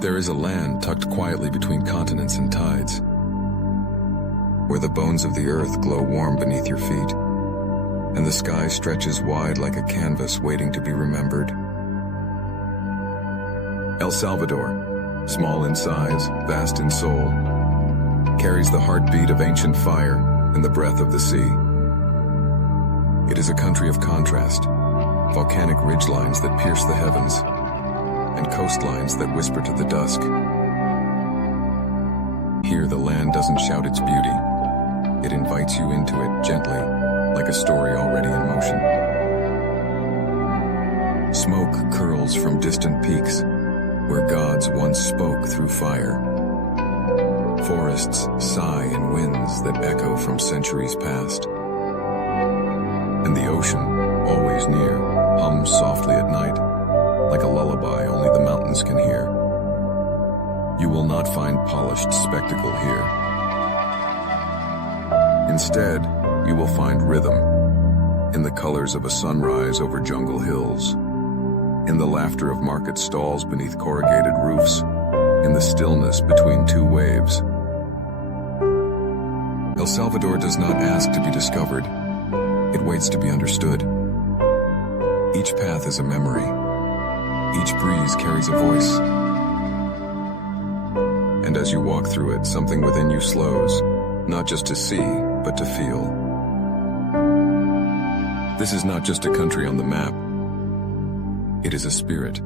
There is a land tucked quietly between continents and tides, where the bones of the earth glow warm beneath your feet, and the sky stretches wide like a canvas waiting to be remembered. El Salvador, small in size, vast in soul, carries the heartbeat of ancient fire and the breath of the sea. It is a country of contrast, volcanic ridgelines that pierce the heavens, and coastlines that whisper to the dusk. Here the land doesn't shout its beauty. It invites you into it gently, like a story already in motion. Smoke curls from distant peaks, where gods once spoke through fire. Forests sigh in winds that echo from centuries past. And the ocean, always near, hums softly at night, like a lullaby only the mountains can hear. You will not find polished spectacle here. Instead, you will find rhythm, in the colors of a sunrise over jungle hills, in the laughter of market stalls beneath corrugated roofs, in the stillness between two waves. El Salvador does not ask to be discovered. It waits to be understood. Each path is a memory. Each breeze carries a voice. And as you walk through it, something within you slows, not just to see, but to feel. This is not just a country on the map. It is a spirit,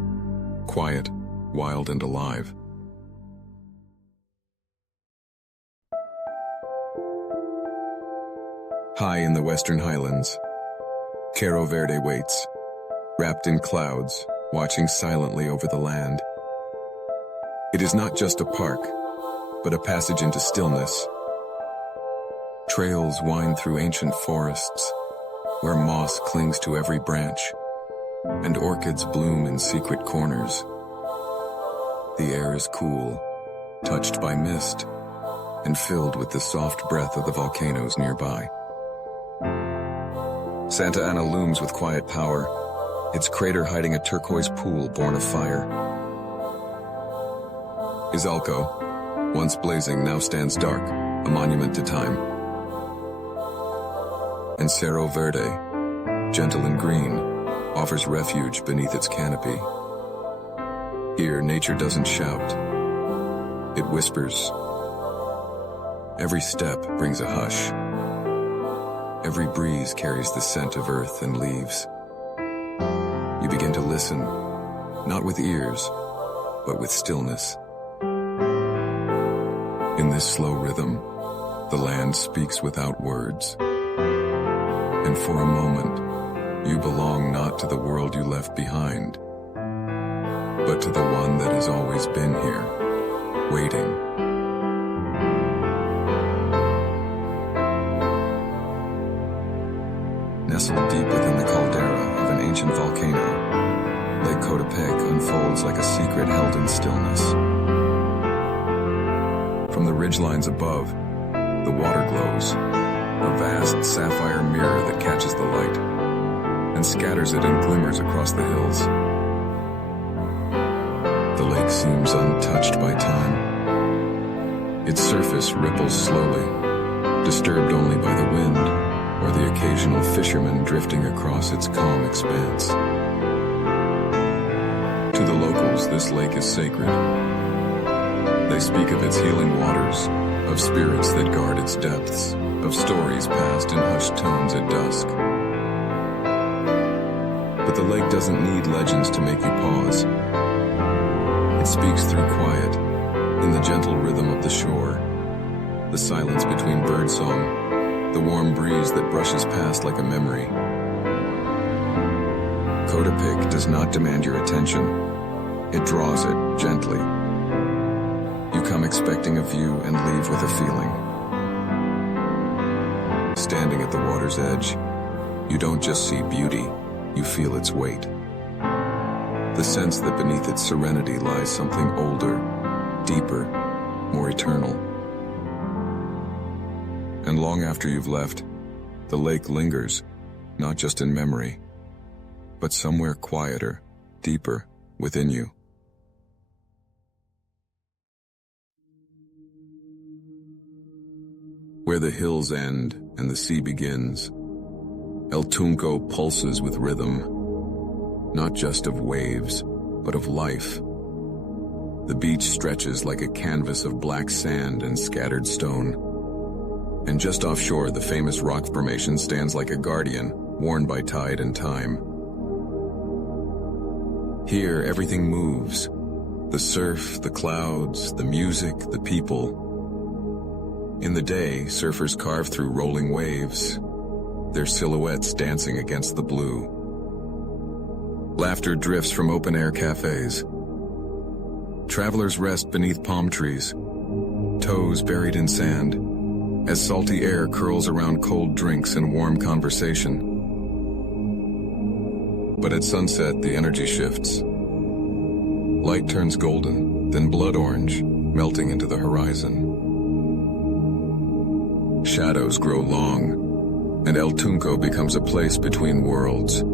quiet, wild, and alive. High in the western highlands, Cerro Verde waits, wrapped in clouds, watching silently over the land. It is not just a park, but a passage into stillness. Trails wind through ancient forests, where moss clings to every branch, and orchids bloom in secret corners. The air is cool, touched by mist, and filled with the soft breath of the volcanoes nearby. Santa Ana looms with quiet power, its crater hiding a turquoise pool born of fire. Izalco, once blazing, now stands dark, a monument to time. And Cerro Verde, gentle and green, offers refuge beneath its canopy. Here, nature doesn't shout. It whispers. Every step brings a hush. Every breeze carries the scent of earth and leaves. You begin to listen, not with ears, but with stillness. In this slow rhythm, the land speaks without words. And for a moment, you belong not to the world you left behind, but to the one that has always been here, waiting. Nestled deep within the caldera of an ancient volcano, Lake Ilopango unfolds like a secret held in stillness. From the ridgelines above, the water glows, a vast sapphire mirror that catches the light and scatters it in glimmers across the hills. The lake seems untouched by time. Its surface ripples slowly, disturbed only by the wind or the occasional fisherman drifting across its calm expanse. To the locals, this lake is sacred. They speak of its healing waters, of spirits that guard its depths, of stories passed in hushed tones at dusk. But the lake doesn't need legends to make you pause. It speaks through quiet, in the gentle rhythm of the shore, the silence between birdsong, the warm breeze that brushes past like a memory. Coatepec does not demand your attention. It draws it gently. You come expecting a view and leave with a feeling. Standing at the water's edge, you don't just see beauty, you feel its weight. The sense that beneath its serenity lies something older, deeper, more eternal. And long after you've left, the lake lingers, not just in memory, but somewhere quieter, deeper within you. Where the hills end and the sea begins, El Tunco pulses with rhythm, not just of waves, but of life. The beach stretches like a canvas of black sand and scattered stone. And just offshore, the famous rock formation stands like a guardian, worn by tide and time. Here, everything moves. The surf, the clouds, the music, the people. In the day, surfers carve through rolling waves, their silhouettes dancing against the blue. Laughter drifts from open-air cafes. Travelers rest beneath palm trees, toes buried in sand, as salty air curls around cold drinks and warm conversation. But at sunset, the energy shifts. Light turns golden, then blood orange, melting into the horizon. Shadows grow long, and El Tunco becomes a place between worlds,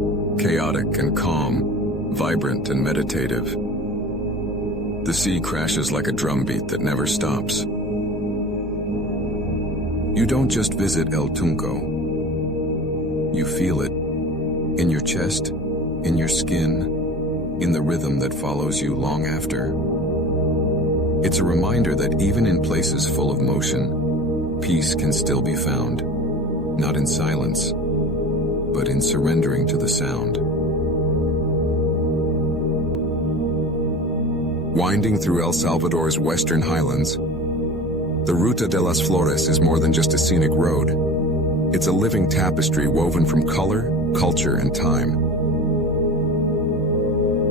chaotic and calm, vibrant and meditative. The sea crashes like a drumbeat that never stops. You don't just visit El Tunco. You feel it, in your chest, in your skin, in the rhythm that follows you long after. It's a reminder that even in places full of motion, peace can still be found, not in silence, but in surrendering to the sound. Winding through El Salvador's western highlands, the Ruta de las Flores is more than just a scenic road. It's a living tapestry woven from color, culture, and time.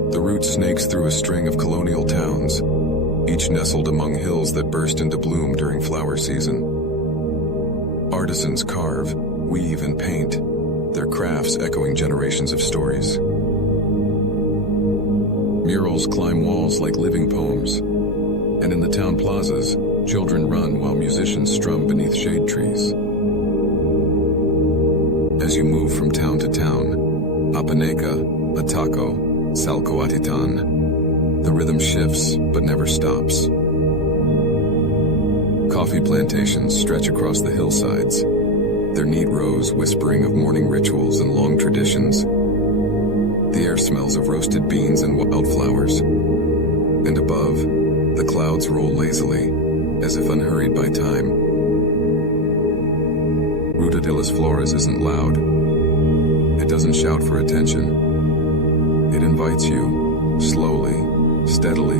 The route snakes through a string of colonial towns, each nestled among hills that burst into bloom during flower season. Artisans carve, weave, and paint, their crafts echoing generations of stories. Murals climb walls like living poems, and in the town plazas, children run while musicians strum beneath shade trees. As you move from town to town, Apaneca, Ataco, Salcoatitan, the rhythm shifts but never stops. Coffee plantations stretch across the hillsides, their neat rows whispering of morning rituals and long traditions. The air smells of roasted beans and wildflowers, and above, the clouds roll lazily, as if unhurried by time. Ruta de las Flores isn't loud. It doesn't shout for attention. It invites you, slowly, steadily,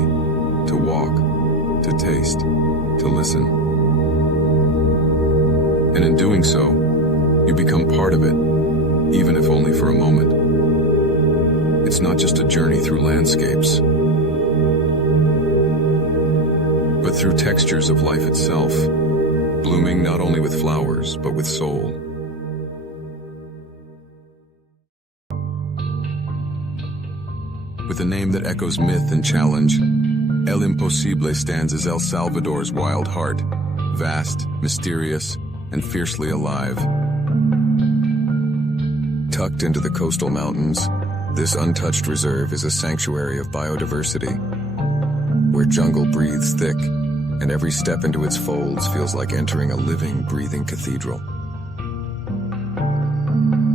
to walk, to taste, to listen. And in doing so, you become part of it, even if only for a moment. It's not just a journey through landscapes, but through textures of life itself, blooming not only with flowers, but with soul. With a name that echoes myth and challenge, El Imposible stands as El Salvador's wild heart, vast, mysterious, and fiercely alive. Tucked into the coastal mountains, this untouched reserve is a sanctuary of biodiversity, where jungle breathes thick, and every step into its folds feels like entering a living, breathing cathedral.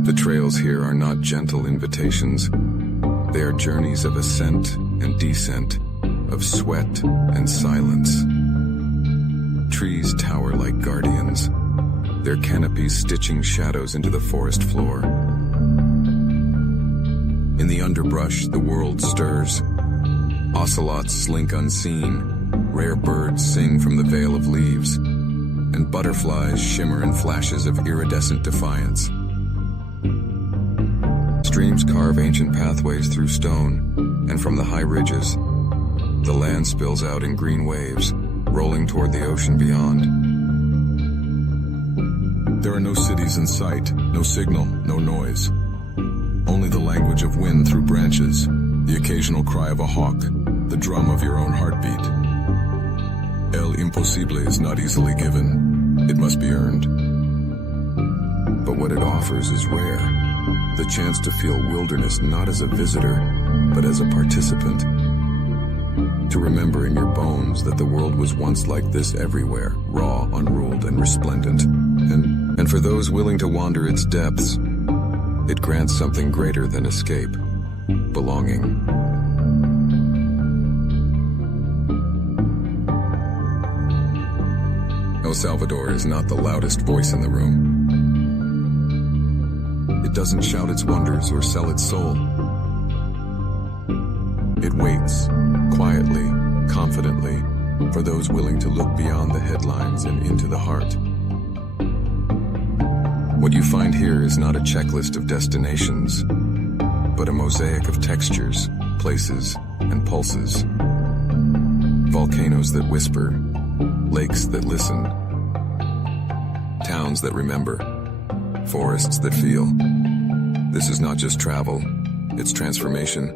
The trails here are not gentle invitations. They are journeys of ascent and descent, of sweat and silence. Trees tower like guardians, their canopies stitching shadows into the forest floor. In the underbrush, the world stirs. Ocelots slink unseen, rare birds sing from the veil of leaves, and butterflies shimmer in flashes of iridescent defiance. Streams carve ancient pathways through stone, and from the high ridges, the land spills out in green waves, rolling toward the ocean beyond. There are no cities in sight, no signal, no noise. Only the language of wind through branches, the occasional cry of a hawk, the drum of your own heartbeat. El Imposible is not easily given. It must be earned. But what it offers is rare. The chance to feel wilderness not as a visitor, but as a participant. To remember in your bones that the world was once like this everywhere, raw, unruled, and resplendent. And for those willing to wander its depths, it grants something greater than escape, belonging. El Salvador is not the loudest voice in the room. It doesn't shout its wonders or sell its soul. It waits, quietly, confidently, for those willing to look beyond the headlines and into the heart. What you find here is not a checklist of destinations, but a mosaic of textures, places, and pulses. Volcanoes that whisper, lakes that listen, towns that remember, forests that feel. This is not just travel, it's transformation.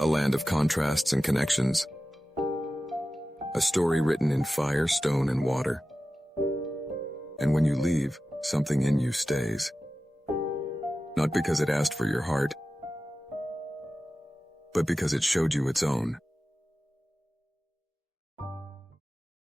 A land of contrasts and connections. A story written in fire, stone, and water. And when you leave, something in you stays. Not because it asked for your heart, but because it showed you its own.